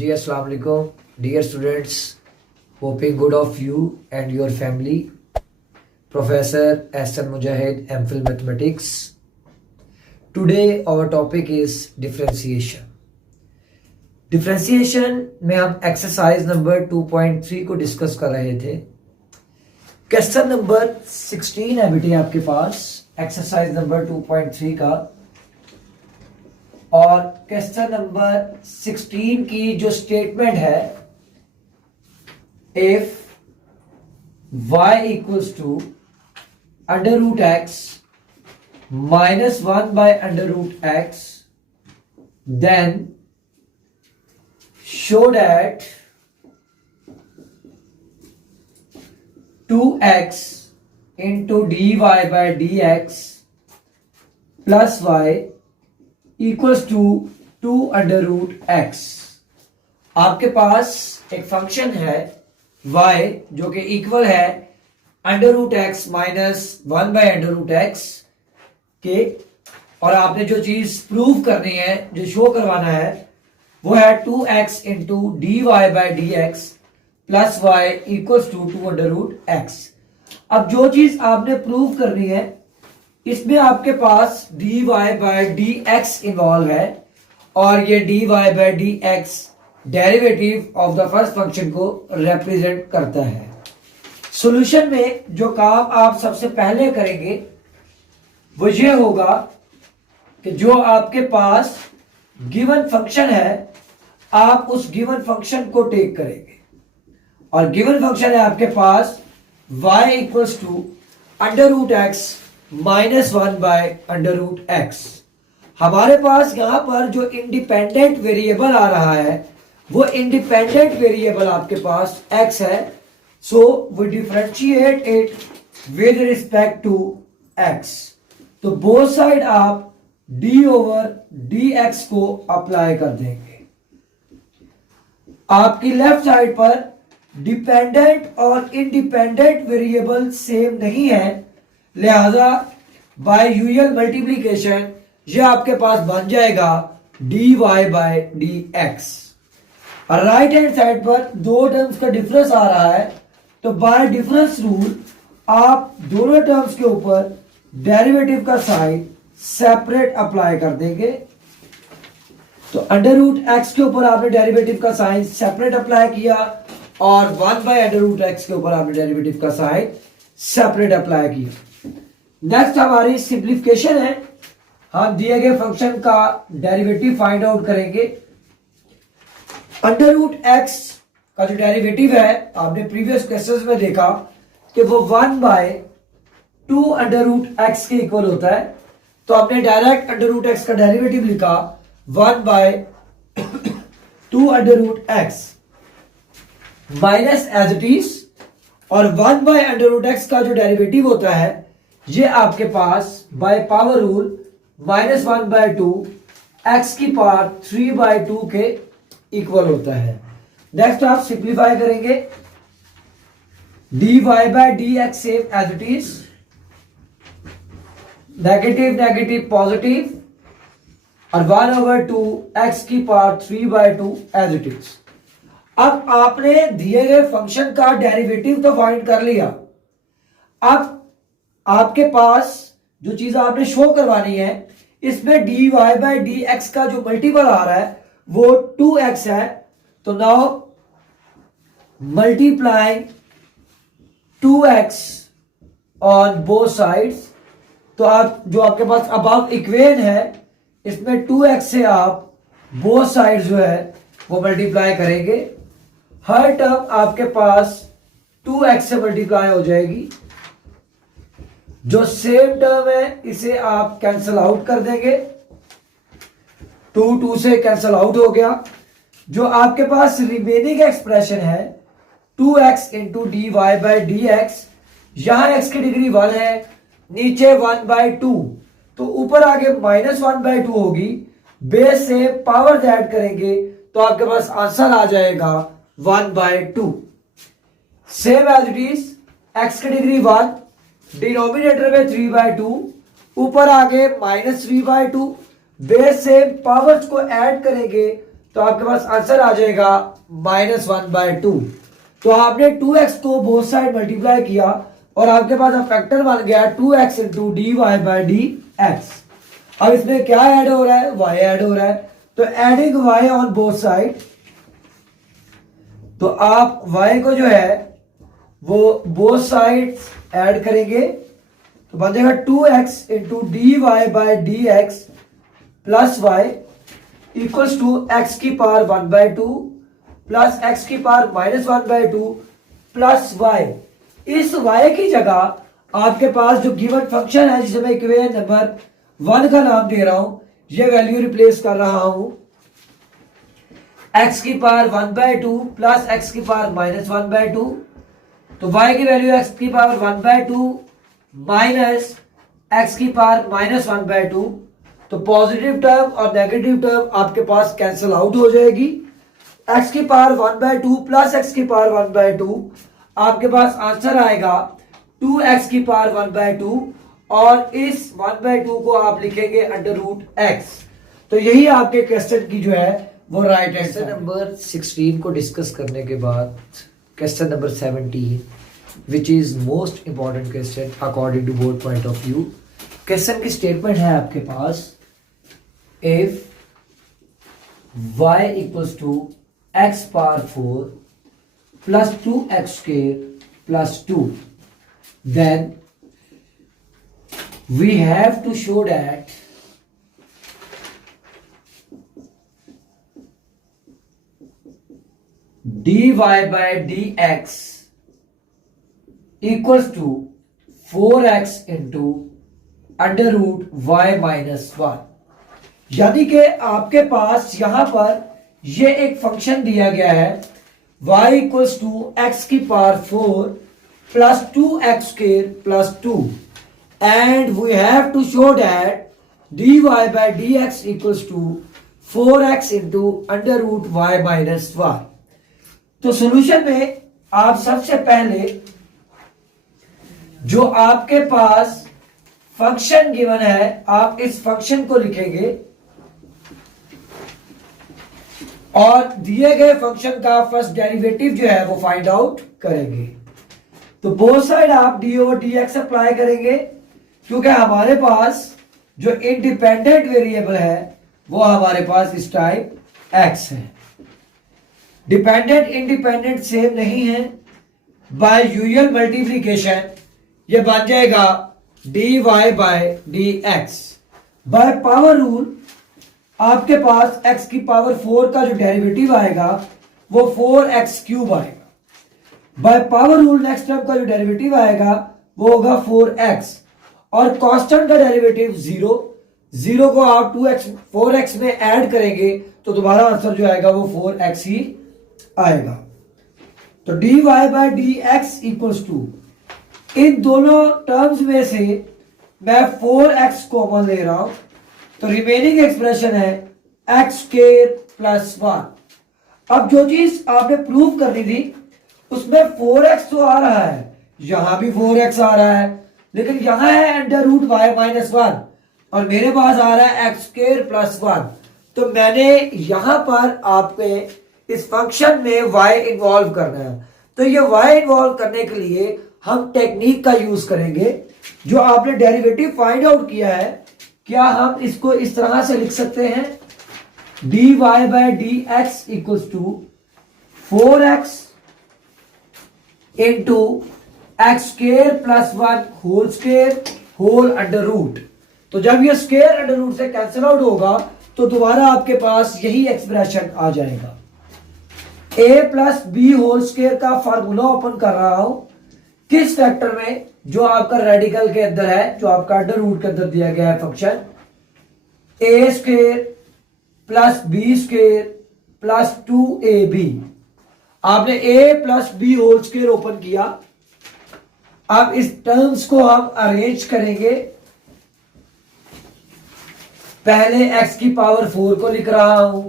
जी अस्सलाम वालेकुम dear students, hoping good of you and your family. Professor Ehsan Mujahid, MPhil mathematics. Today our topic is differentiation. Differentiation में हम exercise number 2.3 को discuss कर रहे थे। क्वेश्चन नंबर 16 है बेटे आपके पास, एक्सरसाइज नंबर 2.3 का। और क्वेश्चन नंबर 16 की जो स्टेटमेंट है, if y equals to under root x minus 1 by under root x, then show that 2x into d y by d x plus y equals to 2 under root x. आपके पास एक function है y जो कि equal है under root x minus 1 by under root x के, और आपने जो चीज प्रूव करनी है, जो शो करवाना है, वो है 2x into d y by d x plus y equals to 2 under root x. अब जो चीज आपने प्रूव करनी है, इसमें आपके पास d y by d x involve है, और ये d y by d x derivative of the first function को रिप्रेजेंट करता है। सॉल्यूशन में जो काम आप सबसे पहले करेंगे वो ये होगा कि जो आपके पास गिवन फंक्शन है, आप उस गिवन फंक्शन को टेक करेंगे, और गिवन फंक्शन है आपके पास y equals to under root x minus 1 by under root x. हमारे पास यहां पर जो इंडिपेंडेंट वेरिएबल आ रहा है, वो इंडिपेंडेंट वेरिएबल आपके पास x है, so we differentiate it with respect to x। तो बोथ साइड आप d ओवर dx को अप्लाई कर देंगे। आपकी लेफ्ट साइड पर डिपेंडेंट और इंडिपेंडेंट वेरिएबल सेम नहीं है, लिहाजा बाय यूजुअल मल्टीप्लीकेशन ये आपके पास बन जाएगा dy बाय dx। और राइट हैंड साइड पर दो टर्म्स का डिफरेंस आ रहा है, तो बाय डिफरेंस रूल आप दोनों टर्म्स के ऊपर डेरिवेटिव का साइन सेपरेट अप्लाई कर देंगे। तो अंडर रूट एक्स के ऊपर आपने डेरिवेटिव का साइन सेपरेट अप्लाई किया, और 1 बाय अंडर रूट एक्स के ऊपर आपने डेरिवेटिव का साइन सेपरेट अप्लाई किया। नेक्स्ट हमारी सिंप्लीफिकेशन है। हम दिए गए फंक्शन का डेरिवेटिव फाइंड आउट करेंगे। अंडर रूट एक्स का जो डेरिवेटिव है, आपने प्रीवियस क्वेश्चंस में देखा कि वो 1 बाय 2 अंडर रूट एक्स के इक्वल होता है, तो आपने डायरेक्ट अंडर रूट एक्स का डेरिवेटिव लिखा 1 by 2 under root x minus as it is, और 1 बाय अंडर रूट एक्स का जो डेरिवेटिव होता है, ये आपके पास by power rule minus 1 by 2 x की पावर 3 बाय 2 के इक्वल होता है। नेक्स्ट आप सिंप्लीफाई करेंगे, d y by d x same as it is, negative negative positive, और 1 ओवर 2 एक्स की power 3 by 2 as it is. अब आपने दिए गए फंक्शन का डेरिवेटिव तो फाइंड कर लिया। अब आपके पास जो चीज आपने शो करवानी है, इसमें d y by d x का जो मल्टीपल आ रहा है वो 2x है, तो now multiplying 2x on both sides. तो आप जो आपके पास अबव इक्वेशन है, इसमें 2x से आप बोथ साइड्स जो है वो मल्टीप्लाई करेंगे। हर टर्म आपके पास 2x से मल्टीप्लाई हो जाएगी। जो सेम टर्म है इसे आप कैंसल आउट कर देंगे, 2 से कैंसल आउट हो गया। जो आपके पास रिमेनिंग एक्सप्रेशन है 2x into d y by d x, यहां x की डिग्री 1 है, नीचे 1 बाय 2, तो ऊपर आगे माइनस 1 बाय 2 होगी। बेस से पावर ऐड करेंगे तो आपके पास आंसर आ जाएगा 1 by 2। Same as it is, x की डिग्री 1, डिनोमिनेटर में 3 बाय 2, ऊपर आगे माइनस 3 बाय 2, बेस से पावर्स को ऐड करेंगे तो आपके पास आंसर आ जाएगा -1/2। तो आपने 2x को बोथ साइड मल्टीप्लाई किया और आपके पास अब फैक्टर बन गया 2x into d y by d x. अब इसमें क्या ऐड हो रहा है? y ऐड हो रहा है। तो adding y on both side, तो आप y को जो है वो बोथ साइड ऐड करेंगे तो बन जाएगा 2x into d y by d x plus y equals to x की पावर 1/2 प्लस एक्स की पावर -1/2 प्लस वाई। इस y की जगह आपके पास जो गिवन फंक्शन है जिसे मैं इक्वेशन नंबर 1 का नाम दे रहा हूं, ये वैल्यू रिप्लेस कर रहा हूं x की पावर 1/2 प्लस x की पावर -1/2। तो y की वैल्यू x की पावर 1/2 माइनस x की पावर -1/2। तो पॉजिटिव टर्म और नेगेटिव टर्म आपके पास कैंसिल आउट हो जाएगी। x की पावर 1/2 प्लस x की पावर 1/2, आपके पास आंसर आएगा 2x की पावर 1/2 और इस 1/2 को आप लिखेंगे √x। तो यही आपके क्वेश्चन की जो है वो राइट आंसर। नंबर 16 को डिस्कस करने के बाद question number 17 which is most important question according to both point of view. Question की स्टेटमेंट है आपके पास, if y equals to x power 4 plus 2x square plus 2, then we have to show that dy by dx equals to 4x into under root y minus 1। यानी कि आपके पास यहां पर ये एक फंक्शन दिया गया है y इक्वल्स टू x की power 4 plus 2x square plus 2 and we have to show that dy by dx equals to 4x into under root y minus 1। तो सॉल्यूशन में आप सबसे पहले जो आपके पास फंक्शन गिवन है आप इस फंक्शन को लिखेंगे और दिए गए फंक्शन का फर्स्ट डेरिवेटिव जो है वो फाइंड आउट करेंगे। तो बोथ साइड आप D over D x apply करेंगे क्योंकि हमारे पास जो इंडिपेंडेंट वेरिएबल है वो हमारे पास इस टाइम एक्स है। डिपेंडेंट इंडिपेंडेंट सेम नहीं है, बाय यूजुअल मल्टीप्लीकेशन ये बन जाएगा d y by d x. By power rule आपके पास x की पावर 4 का जो डेरिवेटिव आएगा वो 4x³ आएगा। Bye power rule next term का जो डेरिवेटिव आएगा वो होगा 4x और कांस्टेंट का डेरिवेटिव 0 को आप 4x में ऐड करेंगे तो तुम्हारा आंसर जो आएगा वो 4x ही आएगा। तो dy by d x equals to, इन दोनों टर्म्स में से मैं 4x कॉमन ले रहा हूं तो रिमेनिंग एक्सप्रेशन है x² प्लस 1। अब जो चीज आपने प्रूव करनी थी उसमें 4x तो आ रहा है, यहां भी 4x आ रहा है, लेकिन यहां है अंडर रूट y माइनस 1 और मेरे पास आ रहा है x² प्लस 1। तो मैंने यहां पर आपके इस फंक्शन में y इन्वॉल्व करना है। तो ये y इन्वॉल्व करने के लिए हम टेक्निक का यूज करेंगे। जो आपने डेरिवेटिव फाइंड आउट किया है, क्या हम इसको इस तरह से लिख सकते हैं, dy by d x equals to 4x into x² plus 1 whole square whole under root. तो जब ये स्क्वायर अंडर रूट से कैंसिल आउट होगा तो दोबारा आपके पास यही एक्सप्रेशन आ जाएगा। a plus b whole square का फार्मूला ओपन कर रहा हूं किस फैक्टर में, जो आपका रेडिकल के अंदर है, जो आपका अंडर रूट के अंदर दिया गया है function a² plus b² plus 2ab। आपने a plus b whole square open किया। अब इस टर्म्स को हम अरेंज करेंगे। पहले x की पावर 4 को लिख रहा हूं,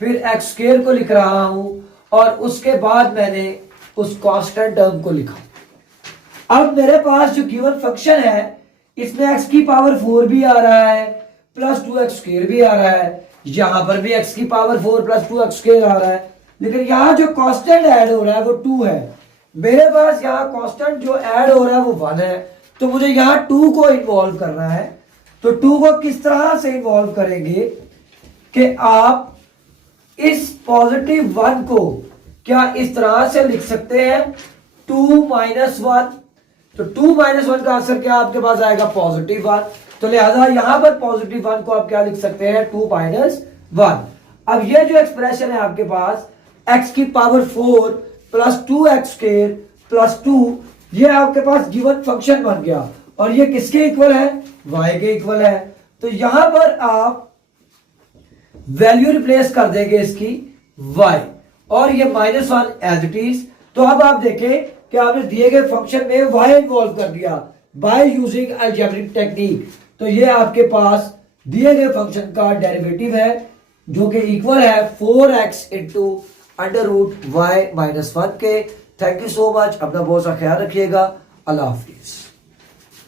फिर x² को लिख रहा हूं और उसके बाद मैंने उस कांस्टेंट टर्म को लिखा। अब मेरे पास जो गिवन फंक्शन है इसमें x की पावर 4 भी आ रहा है प्लस 2x² भी आ रहा है, यहां पर भी x की पावर 4 प्लस 2 एक्स स्क्वायर आ रहा है, लेकिन यहां जो कांस्टेंट ऐड हो रहा है वो 2 है। मेरे पास यहां कांस्टेंट जो ऐड हो रहा है वो 1 है, तो मुझे यहां 2 को इन्वॉल्व करना है। तो 2 को किस तरह से इन्वॉल्व करेंगे कि आप इस पॉजिटिव 1 को क्या इस तरह से लिख सकते हैं 2 माइनस 1। तो 2 माइनस 1 का आंसर क्या आपके पास आएगा पॉजिटिव 1। तो लिहाजा यहां पर पॉजिटिव 1 को आप क्या लिख सकते हैं 2 माइनस 1। अब ये जो एक्सप्रेशन है आपके पास x की power 4 plus 2 x square plus 2, ये आपके पास गिवन फंक्शन बन गया और ये किसके इक्वल है y के इक्वल है। तो यहां पर आप वैल्यू रिप्लेस कर देंगे इसकी y और ये -1 एज इट इज। तो अब आप देखें कि आपने दिए गए फंक्शन में y इन्वॉल्व कर दिया बाय यूजिंग अलजेब्रिक टेक्निक। तो ये आपके पास दिए गए फंक्शन का डेरिवेटिव है जो कि इक्वल है 4x into under root y minus 1 के। थैंक यू सो मच, अपना बहुत सा ख्याल रखिएगा। अल्लाह हाफिज।